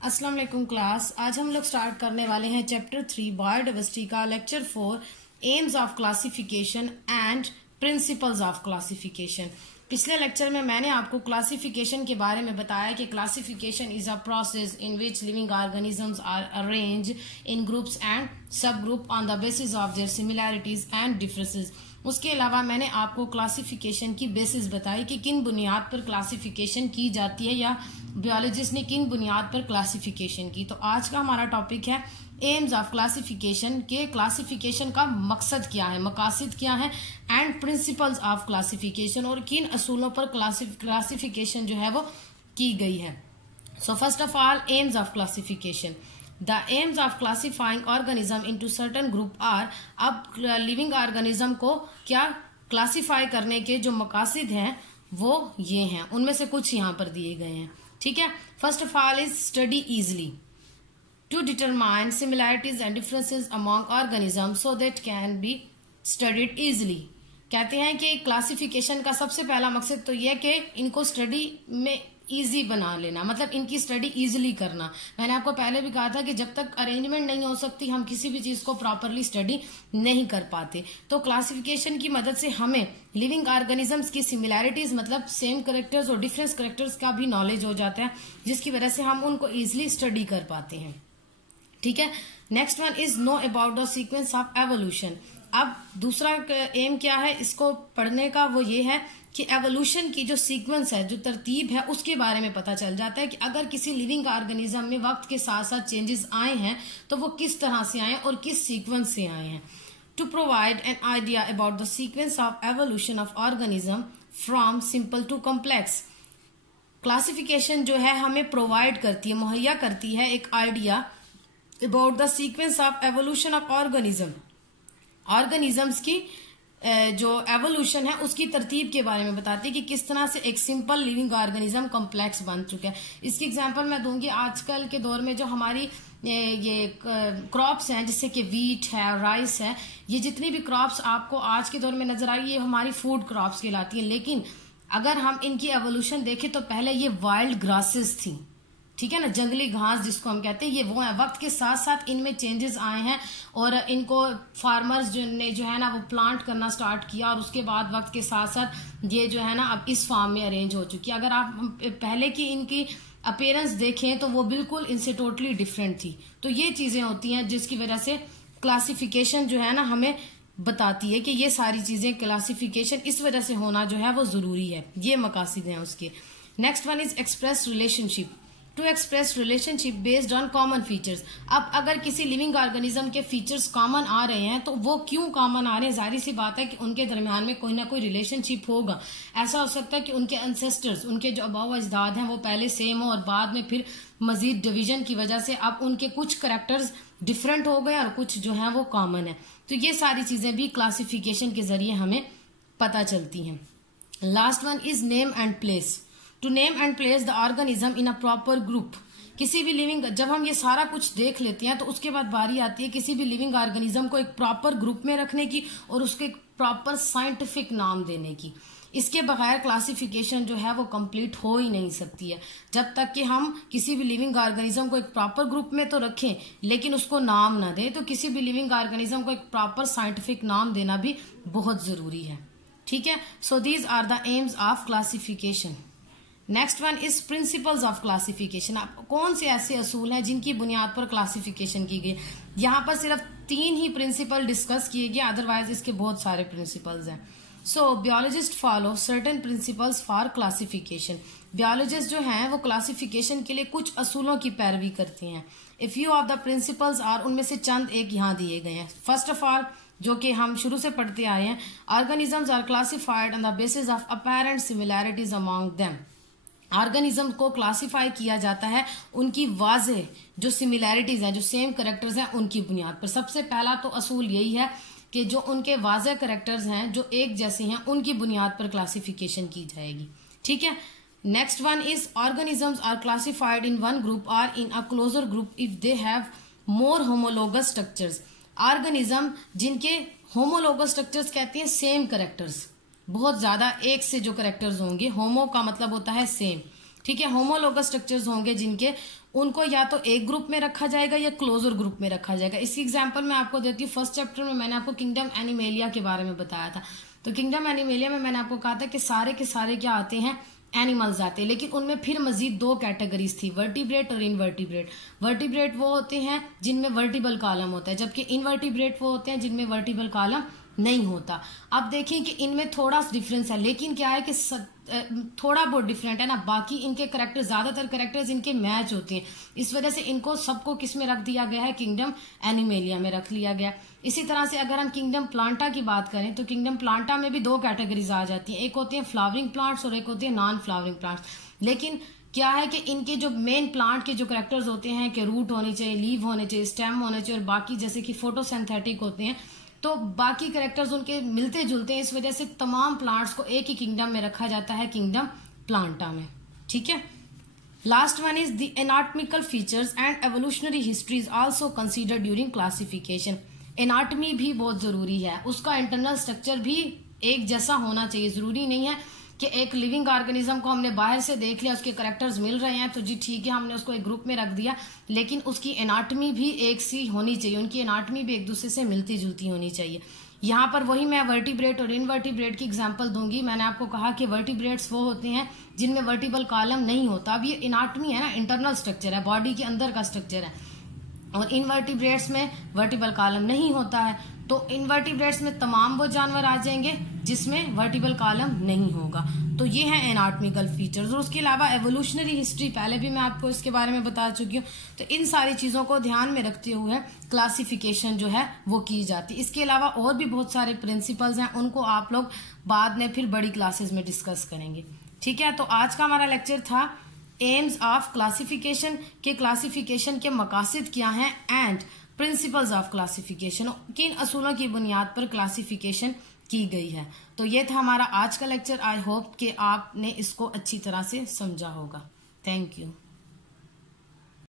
अस्सलाम वालेकुम क्लास। आज हम लोग स्टार्ट करने वाले हैं चैप्टर 3 बायोडाइवर्सिटी का lecture 4 aims of classification and principles of classification. पिछले लेक्चर में मैंने आपको क्लासिफिकेशन के बारे में बताया कि classification is a process in which living organisms are arrange in groups and subgroup on the basis of their similarities and differences. उसके अलावा मैंने आपको क्लासिफिकेशन की बेसिस बताई कि किन बुनियाद पर क्लासिफिकेशन की जाती है या बायोलॉजिस्ट ने किन बुनियाद पर क्लासिफिकेशन की। तो आज का हमारा टॉपिक है एम्स ऑफ क्लासिफिकेशन के क्लासिफिकेशन का मकसद क्या है, मकासद क्या है एंड प्रिंसिपल्स ऑफ क्लासिफिकेशन और किन असूलों पर क्लासिफिकेशन जो है वो की गई है। So first of all AIIMS of classification. The aims of classifying organism into certain group are, अब लिविंग ऑर्गेनिज्म को क्या क्लासिफाई करने के जो मकासद हैं वो ये हैं, उनमें से कुछ यहाँ पर दिए गए हैं। ठीक है, first of all is study easily to determine similarities and differences among organism so that can be studied easily. कहते हैं कि क्लासिफिकेशन का सबसे पहला मकसद तो यह कि इनको स्टडी में इजी बना लेना, मतलब इनकी स्टडी इजीली करना। मैंने आपको पहले भी कहा था कि जब तक अरेंजमेंट नहीं हो सकती हम किसी भी चीज को प्रॉपरली स्टडी नहीं कर पाते। तो क्लासिफिकेशन की मदद से हमें लिविंग ऑर्गेनिजम्स की सिमिलैरिटीज मतलब सेम कैरेक्टर्स और डिफरेंस कैरेक्टर्स का भी नॉलेज हो जाता है, जिसकी वजह से हम उनको इजिली स्टडी कर पाते हैं। ठीक है, next one is know about the sequence of evolution. अब दूसरा एम क्या है इसको पढ़ने का, वो ये है कि एवोल्यूशन की जो सीक्वेंस है, जो तरतीब है, उसके बारे में पता चल जाता है कि अगर किसी लिविंग ऑर्गेनिज्म में वक्त के साथ साथ चेंजेस आए हैं तो वो किस तरह से आए और किस सीक्वेंस से आए हैं। To provide an idea about the sequence of evolution of organism from simple to complex. Classification जो है हमें प्रोवाइड करती है, मुहैया करती है एक idea about the sequence of evolution of organism. Organisms की जो एवोल्यूशन है उसकी तरतीब के बारे में बताती है कि किस तरह से एक सिंपल लिविंग ऑर्गेनिज्म कॉम्प्लेक्स बन चुका है। इसकी एग्जांपल मैं दूंगी, आजकल के दौर में जो हमारी ये क्रॉप्स हैं जैसे कि वीट है, राइस है, ये जितनी भी क्रॉप्स आपको आज के दौर में नजर आई ये हमारी फूड क्रॉप्स कहलाती हैं। लेकिन अगर हम इनकी एवोल्यूशन देखें तो पहले ये वाइल्ड ग्रासेस थी, ठीक है ना, जंगली घास जिसको हम कहते हैं, ये वो है। वक्त के साथ साथ इनमें चेंजेस आए हैं और इनको फार्मर्स ने जो है ना वो प्लांट करना स्टार्ट किया और उसके बाद वक्त के साथ साथ ये जो है ना अब इस फार्म में अरेंज हो चुकी है। अगर आप पहले की इनकी अपीयरेंस देखें तो वो बिल्कुल इनसे टोटली डिफरेंट थी। तो ये चीजें होती हैं जिसकी वजह से क्लासिफिकेशन जो है ना हमें बताती है कि ये सारी चीजें क्लासिफिकेशन इस वजह से होना जो है वो जरूरी है। ये मकासद हैं उसके। Next one is express relationship to express relationship based on common features. अब अगर किसी लिविंग ऑर्गेनिज्म के फीचर्स कॉमन आ रहे हैं तो वो क्यों कॉमन आ रहे हैं, जाहिर सी बात है कि उनके दरमियान में कोई ना कोई रिलेशनशिप होगा। ऐसा हो सकता है कि उनके एंसेस्टर्स, उनके जो अबाव अजदाद हैं वो पहले सेम हो और बाद में फिर मजीद डिवीजन की वजह से अब उनके कुछ करेक्टर्स डिफरेंट हो गए और कुछ जो है वो कॉमन है। तो ये सारी चीजें भी क्लासिफिकेशन के जरिए हमें पता चलती हैं। Last one is name and place to name and place the organism in a proper group. किसी भी लिविंग, जब हम ये सारा कुछ देख लेते हैं तो उसके बाद बारी आती है किसी भी लिविंग ऑर्गेनिज्म को एक प्रॉपर ग्रुप में रखने की और उसके एक प्रॉपर साइंटिफिक नाम देने की। इसके बगैर क्लासिफिकेशन जो है वो कंप्लीट हो ही नहीं सकती है। जब तक कि हम किसी भी लिविंग ऑर्गेनिज्म को एक प्रॉपर ग्रुप में तो रखें लेकिन उसको नाम ना दें, तो किसी भी लिविंग ऑर्गेनिज्म को एक प्रॉपर साइंटिफिक नाम देना भी बहुत जरूरी है। ठीक है, so these are the aims of classification. Next one is principles of classification. कौन से ऐसे असूल हैं जिनकी बुनियाद पर क्लासिफिकेशन की गई। यहाँ पर सिर्फ 3 ही प्रिंसिपल डिस्कस किए गए, अदरवाइज इसके बहुत सारे प्रिंसिपल्स हैं। So biologist follow certain principles for classification. Biologist जो हैं वो क्लासिफिकेशन के लिए कुछ असूलों की पैरवी करते हैं। A few of the principles are, उनमें से चंद एक यहाँ दिए गए हैं। फर्स्ट ऑफ ऑल, जो कि हम शुरू से पढ़ते आए हैं, organisms are classified on the basis of apparent similarities among them. Organism को क्लासिफाई किया जाता है उनकी वाज़ेह जो सिमिलैरिटीज हैं, जो सेम कैरेक्टर्स हैं, उनकी बुनियाद पर। सबसे पहला तो असूल यही है कि जो उनके वाज़ेह कैरेक्टर्स हैं जो एक जैसे हैं उनकी बुनियाद पर क्लासिफिकेशन की जाएगी। ठीक है, next one is organisms are classified in one group और in a closer group if they have more homologous structures. Organism जिनके होमोलोगस स्ट्रक्चर्स कहते हैं सेम कैरेक्टर्स, बहुत ज्यादा एक से जो कैरेक्टर्स होंगे, होमो का मतलब होता है सेम, ठीक है। होमोलोगस स्ट्रक्चर्स होंगे जिनके उनको या तो एक ग्रुप में रखा जाएगा या क्लोजर ग्रुप में रखा जाएगा। इसकी एग्जांपल मैं आपको देती हूँ। फर्स्ट चैप्टर में मैंने आपको किंगडम एनिमेलिया के बारे में बताया था। तो किंगडम एनिमेलिया में मैंने आपको कहा था कि सारे के सारे क्या आते हैं, एनिमल्स आते हैं, लेकिन उनमें फिर मजीद दो कैटेगरीज थी, वर्टिब्रेट और इनवर्टिब्रेट। वर्टिब्रेट वो होते हैं जिनमें वर्टिबल कॉलम होता है, जबकि इनवर्टिब्रेट वो होते हैं जिनमें वर्टिबल कॉलम नहीं होता। अब देखें कि इनमें थोड़ा डिफरेंस है, लेकिन क्या है कि थोड़ा बहुत डिफरेंट है ना, बाकी इनके करेक्टर, ज्यादातर करेक्टर्स इनके मैच होते हैं। इस वजह से इनको सबको किस में रख दिया गया है, किंगडम एनिमेलिया में रख लिया गया। इसी तरह से अगर हम किंगडम प्लांटा की बात करें तो किंगडम प्लांटा में भी दो कैटेगरीज आ जाती हैं, एक होते हैं फ्लावरिंग प्लांट्स और एक होते हैं नॉन फ्लावरिंग प्लांट्स। लेकिन क्या है कि इनके जो मेन प्लांट के जो करेक्टर्स होते हैं कि रूट होनी चाहिए, लीव होने चाहिए, स्टेम होने चाहिए, और बाकी जैसे कि फोटोसिंथेटिक होते हैं, तो बाकी करेक्टर्स उनके मिलते जुलते हैं। इस वजह से तमाम प्लांट्स को एक ही किंगडम में रखा जाता है, किंगडम प्लांटा में। ठीक है। Last one is the anatomical features and evolutionary history is also considered during classification. Anatomy भी बहुत जरूरी है, उसका इंटरनल स्ट्रक्चर भी एक जैसा होना चाहिए। जरूरी नहीं है कि एक लिविंग ऑर्गेनिज्म को हमने बाहर से देख लिया, उसके करेक्टर्स मिल रहे हैं तो जी ठीक है हमने उसको एक ग्रुप में रख दिया, लेकिन उसकी एनाटॉमी भी एक सी होनी चाहिए, उनकी एनाटॉमी भी एक दूसरे से मिलती जुलती होनी चाहिए। यहाँ पर वही मैं वर्टिब्रेट और इनवर्टिब्रेट की एग्जांपल दूंगी। मैंने आपको कहा कि वर्टिब्रेट्स वो होते हैं जिनमें वर्टिबल कॉलम नहीं होता। अब ये एनाटॉमी है ना, इंटरनल स्ट्रक्चर है, बॉडी के अंदर का स्ट्रक्चर है, और इनवर्टिब्रेट्स में वर्टिबल कॉलम नहीं होता है। तो इनवर्टिब्रेट्स में तमाम वो जानवर आ जाएंगे जिसमें वर्टिबल कॉलम नहीं होगा। तो ये है एनाटॉमिकल फीचर्स। और उसके अलावा एवोल्यूशनरी हिस्ट्री पहले भी मैं आपको इसके बारे में बता चुकी हूँ। तो इन सारी चीजों को ध्यान में रखते हुए क्लासिफिकेशन जो है वो की जाती है। इसके अलावा और भी बहुत सारे प्रिंसिपल्स हैं, उनको आप लोग बाद में फिर बड़ी क्लासेस में डिस्कस करेंगे। ठीक है। तो आज का हमारा लेक्चर था एम्स ऑफ क्लासिफिकेशन के, क्लासिफिकेशन के मकासद क्या हैं एंड प्रिंसिपल्स ऑफ क्लासिफिकेशन, किन असूलों की बुनियाद पर क्लासिफिकेशन की गई है। तो ये था हमारा आज का लेक्चर। आई होप कि आपने इसको अच्छी तरह से समझा होगा। Thank you.